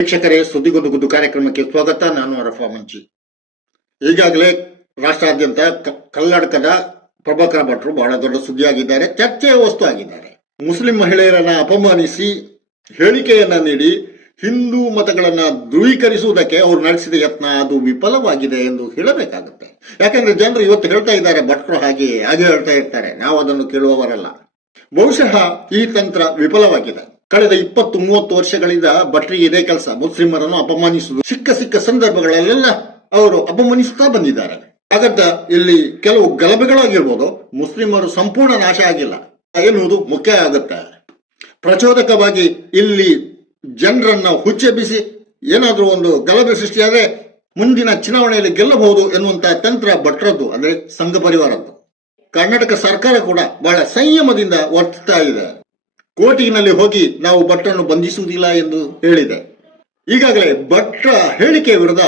ವೀಕ್ಷಕರೇ, ಸುದ್ದಿಗೊಂದು ಕಾರ್ಯಕ್ರಮಕ್ಕೆ ಸ್ವಾಗತ. ನಾನು ಅರಫಾ ಮಂಚಿ. ಈಗಾಗಲೇ ರಾಷ್ಟ್ರಾದ್ಯಂತ ಕಲ್ಲಡ್ಕದ ಪ್ರಭಾಕರ ಭಟ್ರು ಬಹಳ ದೊಡ್ಡ ಸುದ್ದಿಯಾಗಿದ್ದಾರೆ, ಚರ್ಚೆಯ ವಸ್ತು ಆಗಿದ್ದಾರೆ. ಮುಸ್ಲಿಂ ಮಹಿಳೆಯರನ್ನ ಅಪಮಾನಿಸಿ ಹೇಳಿಕೆಯನ್ನ ನೀಡಿ ಹಿಂದೂ ಮತಗಳನ್ನ ಧ್ರುವೀಕರಿಸುವುದಕ್ಕೆ ಅವರು ನಡೆಸಿದ ಯತ್ನ ಅದು ವಿಫಲವಾಗಿದೆ ಎಂದು ಹೇಳಬೇಕಾಗುತ್ತೆ. ಯಾಕಂದ್ರೆ ಜನರು ಇವತ್ತು ಹೇಳ್ತಾ ಇದ್ದಾರೆ, ಭಟ್ರು ಹಾಗೆ ಹೇಳ್ತಾ ಇರ್ತಾರೆ, ನಾವು ಅದನ್ನು ಕೇಳುವವರಲ್ಲ. ಬಹುಶಃ ಈ ತಂತ್ರ ವಿಫಲವಾಗಿದೆ. ಕಳೆದ 20-30 ವರ್ಷಗಳಿಂದ ಭಟ್ರಿಗೆ ಇದೇ ಕೆಲಸ, ಮುಸ್ಲಿಮರನ್ನು ಅಪಮಾನಿಸುವುದು. ಸಿಕ್ಕ ಸಂದರ್ಭಗಳಲ್ಲೆಲ್ಲ ಅವರು ಅಪಮಾನಿಸುತ್ತಾ ಬಂದಿದ್ದಾರೆ. ಹಾಗಾದ ಇಲ್ಲಿ ಕೆಲವು ಗಲಭೆಗಳಾಗಿರ್ಬೋದು, ಮುಸ್ಲಿಮರು ಸಂಪೂರ್ಣ ನಾಶ ಆಗಿಲ್ಲ ಎನ್ನುವುದು ಮುಖ್ಯ ಆಗುತ್ತೆ. ಪ್ರಚೋದಕವಾಗಿ ಇಲ್ಲಿ ಜನರನ್ನ ಹುಚ್ಚೆಬ್ಬಿಸಿ ಏನಾದ್ರೂ ಒಂದು ಗಲಭೆ ಸೃಷ್ಟಿಯಾದ್ರೆ ಮುಂದಿನ ಚುನಾವಣೆಯಲ್ಲಿ ಗೆಲ್ಲಬಹುದು ಎನ್ನುವಂತಹ ತಂತ್ರ ಭಟ್ರದ್ದು, ಅಂದ್ರೆ ಸಂಘ ಪರಿವಾರದ್ದು. ಕರ್ನಾಟಕ ಸರ್ಕಾರ ಕೂಡ ಬಹಳ ಸಂಯಮದಿಂದ ವರ್ತಿಸ್ತಾ ಇದೆ. ಕೋರ್ಟಿನಲ್ಲಿ ಹೋಗಿ ನಾವು ಭಟ್ರನ್ನು ಬಂಧಿಸುವುದಿಲ್ಲ ಎಂದು ಹೇಳಿದೆ. ಈಗಾಗಲೇ ಭಟ್ರ ಹೇಳಿಕೆ ವಿರುದ್ಧ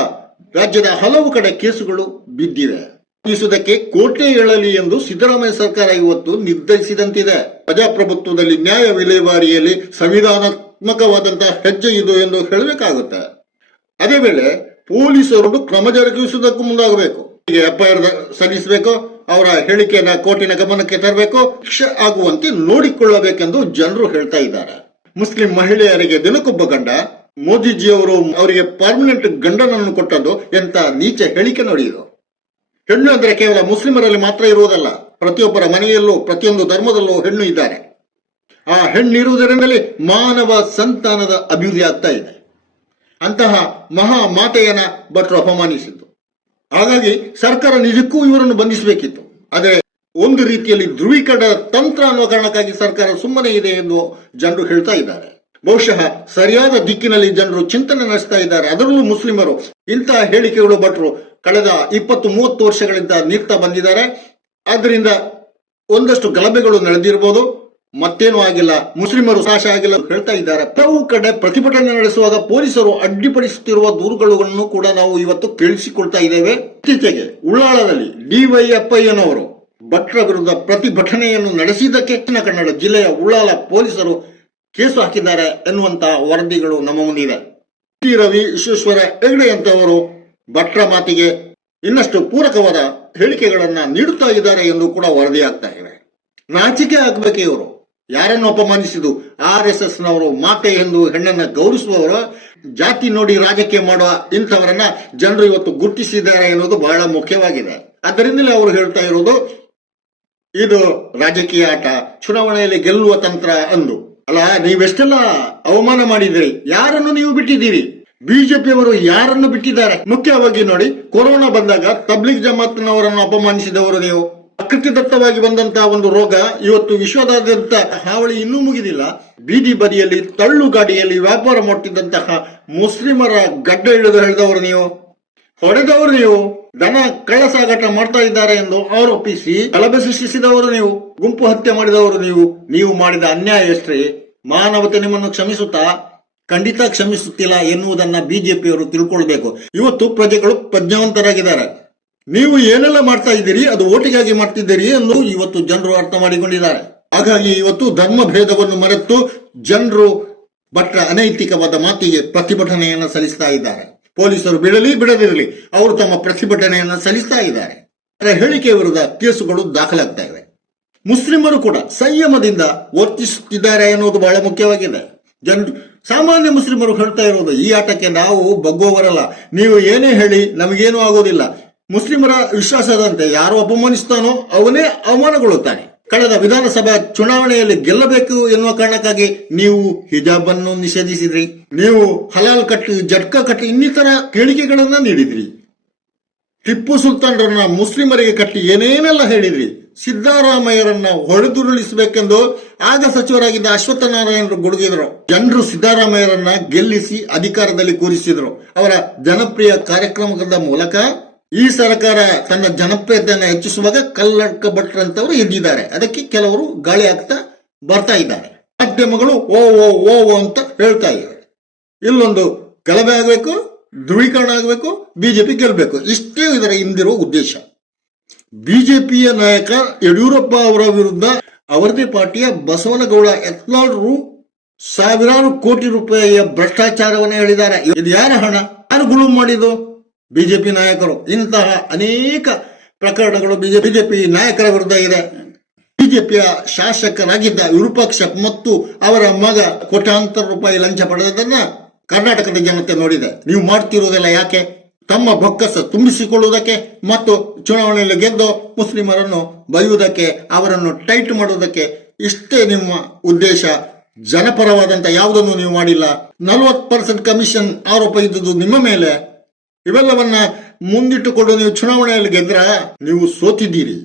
ರಾಜ್ಯದ ಹಲವು ಕಡೆ ಕೇಸುಗಳು ಬಿದ್ದಿವೆ. ಬಂಧಿಸುವುದಕ್ಕೆ ಕೋರ್ಟೇ ಹೇಳಲಿ ಎಂದು ಸಿದ್ದರಾಮಯ್ಯ ಸರ್ಕಾರ ಇವತ್ತು ನಿರ್ಧರಿಸಿದಂತಿದೆ. ಪ್ರಜಾಪ್ರಭುತ್ವದಲ್ಲಿ ನ್ಯಾಯ ವಿಲೇವಾರಿಯಲ್ಲಿ ಸಂವಿಧಾನಾತ್ಮಕವಾದಂತಹ ಹೆಜ್ಜೆ ಇದು ಎಂದು ಹೇಳಬೇಕಾಗುತ್ತೆ. ಅದೇ ವೇಳೆ ಪೊಲೀಸರು ಕ್ರಮ ಜರುಗಿಸುವುದಕ್ಕೂ ಮುಂದಾಗಬೇಕು. ಈಗ ಎಫ್ಐಆರ್ ಸಲ್ಲಿಸಬೇಕು, ಅವರ ಹೇಳಿಕೆಯನ್ನ ಕೋರ್ಟಿನ ಗಮನಕ್ಕೆ ತರಬೇಕು, ಶಿಕ್ಷೆ ಆಗುವಂತೆ ನೋಡಿಕೊಳ್ಳಬೇಕೆಂದು ಜನರು ಹೇಳ್ತಾ ಇದ್ದಾರೆ. ಮುಸ್ಲಿಂ ಮಹಿಳೆಯರಿಗೆ ದಿನಕ್ಕೊಬ್ಬ ಗಂಡ, ಮೋದಿಜಿಯವರು ಅವರಿಗೆ ಪರ್ಮನೆಂಟ್ ಗಂಡನನ್ನು ಕೊಟ್ಟದ್ದು ಎಂತ ನೀಚ ಹೇಳಿಕೆ ನಡೆಯುವುದು. ಹೆಣ್ಣು ಅಂದ್ರೆ ಕೇವಲ ಮುಸ್ಲಿಮರಲ್ಲಿ ಮಾತ್ರ ಇರುವುದಲ್ಲ, ಪ್ರತಿಯೊಬ್ಬರ ಮನೆಯಲ್ಲೂ ಪ್ರತಿಯೊಂದು ಧರ್ಮದಲ್ಲೂ ಹೆಣ್ಣು ಇದ್ದಾರೆ. ಆ ಹೆಣ್ಣಿರುವುದರಿಂದಲೇ ಮಾನವ ಸಂತಾನದ ಅಭಿವೃದ್ಧಿ ಆಗ್ತಾ ಇದೆ. ಅಂತಹ ಮಹಾ ಮಾತೆಯನ್ನ ಭಟ್ರು ಅಪಮಾನಿಸಿದ್ದು. ಹಾಗಾಗಿ ಸರ್ಕಾರ ನಿಜಕ್ಕೂ ಇವರನ್ನು ಬಂಧಿಸಬೇಕಿತ್ತು. ಆದರೆ ಒಂದು ರೀತಿಯಲ್ಲಿ ಧ್ರುವೀಕರಣ ತಂತ್ರ ಅನ್ನೋ ಕಾರಣಕ್ಕಾಗಿ ಸರ್ಕಾರ ಸುಮ್ಮನೆ ಇದೆ ಎಂದು ಜನರು ಹೇಳ್ತಾ ಇದ್ದಾರೆ. ಬಹುಶಃ ಸರಿಯಾದ ದಿಕ್ಕಿನಲ್ಲಿ ಜನರು ಚಿಂತನೆ ನಡೆಸ್ತಾ ಇದ್ದಾರೆ, ಅದರಲ್ಲೂ ಮುಸ್ಲಿಮರು. ಇಂತಹ ಹೇಳಿಕೆಗಳು ಭಟ್ರು ಕಳೆದ 20-30 ವರ್ಷಗಳಿಂದ ನೀಡ್ತಾ ಬಂದಿದ್ದಾರೆ. ಆದ್ರಿಂದ ಒಂದಷ್ಟು ಗಲಭೆಗಳು ನಡೆದಿರಬಹುದು, ಮತ್ತೇನೂ ಆಗಿಲ್ಲ, ಮುಸ್ಲಿಮರು ನಾಶ ಆಗಿಲ್ಲ ಹೇಳ್ತಾ ಇದ್ದಾರೆ. ಕೆಲವು ಕಡೆ ಪ್ರತಿಭಟನೆ ನಡೆಸುವಾಗ ಪೊಲೀಸರು ಅಡ್ಡಿಪಡಿಸುತ್ತಿರುವ ದೂರುಗಳನ್ನು ಕೂಡ ನಾವು ಇವತ್ತು ಕೇಳಿಸಿಕೊಳ್ತಾ ಇದ್ದೇವೆ. ಇತ್ತೀಚೆಗೆ ಉಳ್ಳಾಳದಲ್ಲಿ ಡಿವೈಎಫ್ಐ ಅವರು ಭಟ್ರ ವಿರುದ್ಧ ಪ್ರತಿಭಟನೆಯನ್ನು ನಡೆಸಿದ್ದಕ್ಕೆ ದಕ್ಷಿಣ ಕನ್ನಡ ಜಿಲ್ಲೆಯ ಉಳ್ಳಾಲ ಪೊಲೀಸರು ಕೇಸು ಹಾಕಿದ್ದಾರೆ ಎನ್ನುವಂತಹ ವರದಿಗಳು ನಮ್ಮ ಮುಂದಿದೆ. ರವಿ ವಿಶ್ವೇಶ್ವರ ಹೆಗಡೆ ಅಂತವರು ಭಟ್ರ ಮಾತಿಗೆ ಇನ್ನಷ್ಟು ಪೂರಕವಾದ ಹೇಳಿಕೆಗಳನ್ನ ನೀಡುತ್ತಾ ಇದ್ದಾರೆ ಎಂದು ಕೂಡ ವರದಿಯಾಗ್ತಾ ಇವೆ. ನಾಚಿಕೆ ಆಗಬೇಕೆ ಇವರು. ಯಾರನ್ನು ಅಪಮಾನಿಸಿದ್ದು? RSS ನವರು ಮಾತೆ ಎಂದು ಹೆಣ್ಣನ್ನ ಗೌರವಿಸುವವರು, ಜಾತಿ ನೋಡಿ ರಾಜಕೀಯ ಮಾಡುವ ಇಂಥವರನ್ನ ಜನರು ಇವತ್ತು ಗುರುತಿಸಿದ್ದಾರೆ ಎನ್ನುವುದು ಬಹಳ ಮುಖ್ಯವಾಗಿದೆ. ಅದರಿಂದಲೇ ಅವರು ಹೇಳ್ತಾ ಇರೋದು ಇದು ರಾಜಕೀಯ ಆಟ, ಚುನಾವಣೆಯಲ್ಲಿ ಗೆಲ್ಲುವ ತಂತ್ರ ಅಂದು. ಅಲ್ಲ, ನೀವೆಷ್ಟೆಲ್ಲ ಅವಮಾನ ಮಾಡಿದ್ರಿ, ಯಾರನ್ನು ನೀವು ಬಿಟ್ಟಿದ್ದೀರಿ? ಬಿಜೆಪಿಯವರು ಯಾರನ್ನು ಬಿಟ್ಟಿದ್ದಾರೆ? ಮುಖ್ಯವಾಗಿ ನೋಡಿ, ಕೊರೋನಾ ಬಂದಾಗ ತಬ್ಲಿಗ್ ಜಮಾತ್ನವರನ್ನು ಅಪಮಾನಿಸಿದವರು ನೀವು. ಪ್ರಕೃತಿದತ್ತವಾಗಿ ಬಂದಂತಹ ಒಂದು ರೋಗ ಇವತ್ತು ವಿಶ್ವದಾದ್ಯಂತ ಹಾವಳಿ ಇನ್ನೂ ಮುಗಿದಿಲ್ಲ. ಬೀದಿ ಬದಿಯಲ್ಲಿ ತಳ್ಳು ಗಾಡಿಯಲ್ಲಿ ವ್ಯಾಪಾರ ಮಾಡುತ್ತಿದ್ದಂತಹ ಮುಸ್ಲಿಮರ ಗಡ್ಡ ಇಳಿದು ಹೇಳಿದವರು ನೀವು, ಹೊಡೆದವರು ನೀವು, ದನ ಕಳ್ಳ ಸಾಗಾಟ ಮಾಡ್ತಾ ಇದ್ದಾರೆ ಎಂದು ಆರೋಪಿಸಿ ಗಲಭೆ ಸೃಷ್ಟಿಸಿದವರು ನೀವು, ಗುಂಪು ಹತ್ಯೆ ಮಾಡಿದವರು ನೀವು. ನೀವು ಮಾಡಿದ ಅನ್ಯಾಯ ಎಷ್ಟೇ, ಮಾನವತೆ ನಿಮ್ಮನ್ನು ಕ್ಷಮಿಸುತ್ತಾ? ಖಂಡಿತ ಕ್ಷಮಿಸುತ್ತಿಲ್ಲ ಎನ್ನುವುದನ್ನ ಬಿಜೆಪಿಯವರು ತಿಳ್ಕೊಳ್ಬೇಕು. ಇವತ್ತು ಪ್ರಜೆಗಳು ಪ್ರಜ್ಞಾವಂತರಾಗಿದ್ದಾರೆ. ನೀವು ಏನೆಲ್ಲ ಮಾಡ್ತಾ ಇದ್ದೀರಿ ಅದು ಓಟಿಗಾಗಿ ಮಾಡ್ತಿದ್ದೀರಿ ಎಂದು ಇವತ್ತು ಜನರು ಅರ್ಥ ಮಾಡಿಕೊಂಡಿದ್ದಾರೆ. ಹಾಗಾಗಿ ಇವತ್ತು ಧರ್ಮ ಭೇದವನ್ನು ಮರೆತು ಜನರು ಭಟ್ರ ಅನೈತಿಕವಾದ ಮಾತಿಗೆ ಪ್ರತಿಭಟನೆಯನ್ನು ಸಲ್ಲಿಸ್ತಾ ಇದ್ದಾರೆ. ಪೊಲೀಸರು ಬಿಡದಿರಲಿ, ಅವರು ತಮ್ಮ ಪ್ರತಿಭಟನೆಯನ್ನು ಸಲ್ಲಿಸ್ತಾ ಇದ್ದಾರೆ. ಹೇಳಿಕೆ ವಿರುದ್ಧ ಕೇಸುಗಳು ದಾಖಲಾಗ್ತಾ ಇವೆ. ಮುಸ್ಲಿಮರು ಕೂಡ ಸಂಯಮದಿಂದ ವರ್ತಿಸುತ್ತಿದ್ದಾರೆ ಎನ್ನುವುದು ಬಹಳ ಮುಖ್ಯವಾಗಿದೆ. ಜನರು ಸಾಮಾನ್ಯ ಮುಸ್ಲಿಮರು ಹೇಳ್ತಾ ಇರೋದು, ಈ ಆಟಕ್ಕೆ ನಾವು ಬಗ್ಗುವವರಲ್ಲ, ನೀವು ಏನೇ ಹೇಳಿ ನಮಗೇನು ಆಗೋದಿಲ್ಲ. ಮುಸ್ಲಿಮರ ವಿಶ್ವಾಸದಂತೆ ಯಾರು ಅಪಮಾನಿಸ್ತಾನೋ ಅವನೇ ಅವಮಾನಗೊಳ್ಳುತ್ತಾನೆ. ಕಳೆದ ವಿಧಾನಸಭಾ ಚುನಾವಣೆಯಲ್ಲಿ ಗೆಲ್ಲಬೇಕು ಎನ್ನುವ ಕಾರಣಕ್ಕಾಗಿ ನೀವು ಹಿಜಾಬ್ ಅನ್ನು ನಿಷೇಧಿಸಿದ್ರಿ, ನೀವು ಹಲಾಲ್ ಕಟ್ಟು, ಜಟ್ಕಾ ಕಟ್ಟು, ಇನ್ನಿತರ ಹೇಳಿಕೆಗಳನ್ನ ನೀಡಿದ್ರಿ. ಟಿಪ್ಪು ಸುಲ್ತಾನ್ರನ್ನ ಮುಸ್ಲಿಮರಿಗೆ ಕಟ್ಟಿ ಏನೇನೆಲ್ಲ ಹೇಳಿದ್ರಿ. ಸಿದ್ದರಾಮಯ್ಯರನ್ನ ಹೊಡೆದುರುಳಿಸಬೇಕೆಂದು ಆಗ ಸಚಿವರಾಗಿದ್ದ ಅಶ್ವತ್ಥನಾರಾಯಣರು ಗುಡುಗಿದ್ರು. ಜನರು ಸಿದ್ದರಾಮಯ್ಯರನ್ನ ಗೆಲ್ಲಿಸಿ ಅಧಿಕಾರದಲ್ಲಿ ಕೂರಿಸಿದ್ರು. ಅವರ ಜನಪ್ರಿಯ ಕಾರ್ಯಕ್ರಮದ ಮೂಲಕ ಈ ಸರ್ಕಾರ ತನ್ನ ಜನಪ್ರಿಯತೆಯನ್ನು ಹೆಚ್ಚಿಸುವಾಗ ಕಲ್ಲಡ್ಕ ಭಟ್ರಂತವರು ಎದ್ದಿದ್ದಾರೆ. ಅದಕ್ಕೆ ಕೆಲವರು ಗಾಳಿ ಹಾಕ್ತಾ ಬರ್ತಾ ಇದ್ದಾರೆ. ಮಾಧ್ಯಮಗಳು ಓ ಓ ಓ ಅಂತ ಹೇಳ್ತಾ ಇದ್ದಾರೆ. ಇಲ್ಲೊಂದು ಗಲಭೆ ಆಗಬೇಕು, ಧ್ರುವೀಕರಣ ಆಗಬೇಕು, ಬಿಜೆಪಿ ಗೆಲ್ಲಬೇಕು, ಇಷ್ಟೇ ಇದರ ಹಿಂದಿರುವ ಉದ್ದೇಶ. ಬಿಜೆಪಿಯ ನಾಯಕ ಯಡಿಯೂರಪ್ಪ ಅವರ ವಿರುದ್ಧ ಅವರದೇ ಪಾರ್ಟಿಯ ಬಸವನಗೌಡ ಯತ್ನಾಳರು ಸಾವಿರಾರು ಕೋಟಿ ರೂಪಾಯಿಯ ಭ್ರಷ್ಟಾಚಾರವನ್ನು ಹೇಳಿದ್ದಾರೆ. ಇದು ಯಾರ ಹಣ? ಯಾರು ಗುಳು ಮಾಡಿದ್ದು? ಬಿಜೆಪಿ ನಾಯಕರು. ಇಂತಹ ಅನೇಕ ಪ್ರಕರಣಗಳು ಬಿಜೆಪಿ ನಾಯಕರ ವಿರುದ್ಧ ಇದೆ. ಬಿಜೆಪಿಯ ಶಾಸಕರಾಗಿದ್ದ ವಿರೂಪಾಕ್ಷ ಮತ್ತು ಅವರ ಮಗ ಕೋಟ್ಯಾಂತರ ರೂಪಾಯಿ ಲಂಚ ಪಡೆದದನ್ನ ಕರ್ನಾಟಕದ ಜನತೆ ನೋಡಿದೆ. ನೀವು ಮಾಡ್ತಿರುವುದೆಲ್ಲ ಯಾಕೆ? ತಮ್ಮ ಬೊಕ್ಕಸ ತುಂಬಿಸಿಕೊಳ್ಳುವುದಕ್ಕೆ ಮತ್ತು ಚುನಾವಣೆಯಲ್ಲಿ ಗೆದ್ದು ಮುಸ್ಲಿಮರನ್ನು ಬೈಯುವುದಕ್ಕೆ, ಅವರನ್ನು ಟೈಟ್ ಮಾಡುವುದಕ್ಕೆ. ಇಷ್ಟೇ ನಿಮ್ಮ ಉದ್ದೇಶ. ಜನಪರವಾದಂತ ಯಾವುದನ್ನು ನೀವು ಮಾಡಿಲ್ಲ. 40% ಕಮಿಷನ್ ಆರೋಪ ಇದ್ದುದು ನಿಮ್ಮ ಮೇಲೆ. ಇವೆಲ್ಲವನ್ನ ಮುಂದಿಟ್ಟುಕೊಂಡು ನೀವು ಚುನಾವಣೆಯಲ್ಲಿ ಗೆದ್ರ ನೀವು ಸೋತಿದ್ದೀರಿ.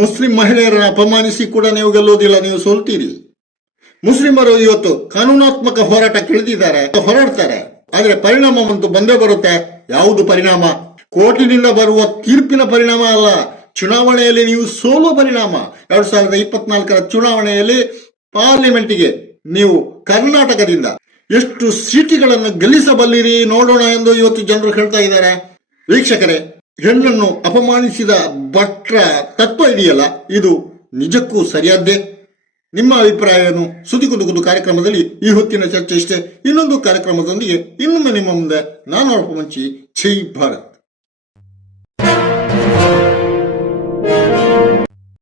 ಮುಸ್ಲಿಂ ಮಹಿಳೆಯರನ್ನು ಅಪಮಾನಿಸಿ ಕೂಡ ನೀವು ಗೆಲ್ಲುವುದಿಲ್ಲ, ನೀವು ಸೋಲ್ತೀರಿ. ಮುಸ್ಲಿಮರು ಇವತ್ತು ಕಾನೂನಾತ್ಮಕ ಹೋರಾಟಕ್ಕೆ ಇಳಿದಿದ್ದಾರೆ, ಹೋರಾಡ್ತಾರೆ. ಆದ್ರೆ ಪರಿಣಾಮ ಅಂತೂ ಬಂದೇ ಬರುತ್ತೆ. ಯಾವುದು ಪರಿಣಾಮ? ಕೋರ್ಟಿನಿಂದ ಬರುವ ತೀರ್ಪಿನ ಪರಿಣಾಮ ಅಲ್ಲ, ಚುನಾವಣೆಯಲ್ಲಿ ನೀವು ಸೋಲುವ ಪರಿಣಾಮ. 2024ರ ಚುನಾವಣೆಯಲ್ಲಿ ಪಾರ್ಲಿಮೆಂಟಿಗೆ ನೀವು ಕರ್ನಾಟಕದಿಂದ ಎಷ್ಟು ಸೀಟುಗಳನ್ನು ಗೆಲ್ಲಿಸಬಲ್ಲಿರಿ ನೋಡೋಣ ಎಂದು ಇವತ್ತು ಜನರು ಹೇಳ್ತಾ ಇದ್ದಾರೆ. ವೀಕ್ಷಕರೇ, ಹೆಣ್ಣನ್ನು ಅಪಮಾನಿಸಿದ ಭಟ್ರ ತತ್ವ ಇದೆಯಲ್ಲ, ಇದು ನಿಜಕ್ಕೂ ಸರಿಯಾದ್ದೇ? ನಿಮ್ಮ ಅಭಿಪ್ರಾಯ ಏನು? ಸುದ್ದಿಗುಂದು ಕಾರ್ಯಕ್ರಮದಲ್ಲಿ ಈ ಹೊತ್ತಿನ ಚರ್ಚೆ ಇಷ್ಟೇ. ಇನ್ನೊಂದು ಕಾರ್ಯಕ್ರಮದೊಂದಿಗೆ ಇನ್ನೊಮ್ಮೆ ನಿಮ್ಮ ಮುಂದೆ ನಾನು ಅರ್ಪಮಂಚಿ. ಜೈ ಭಾರತ್.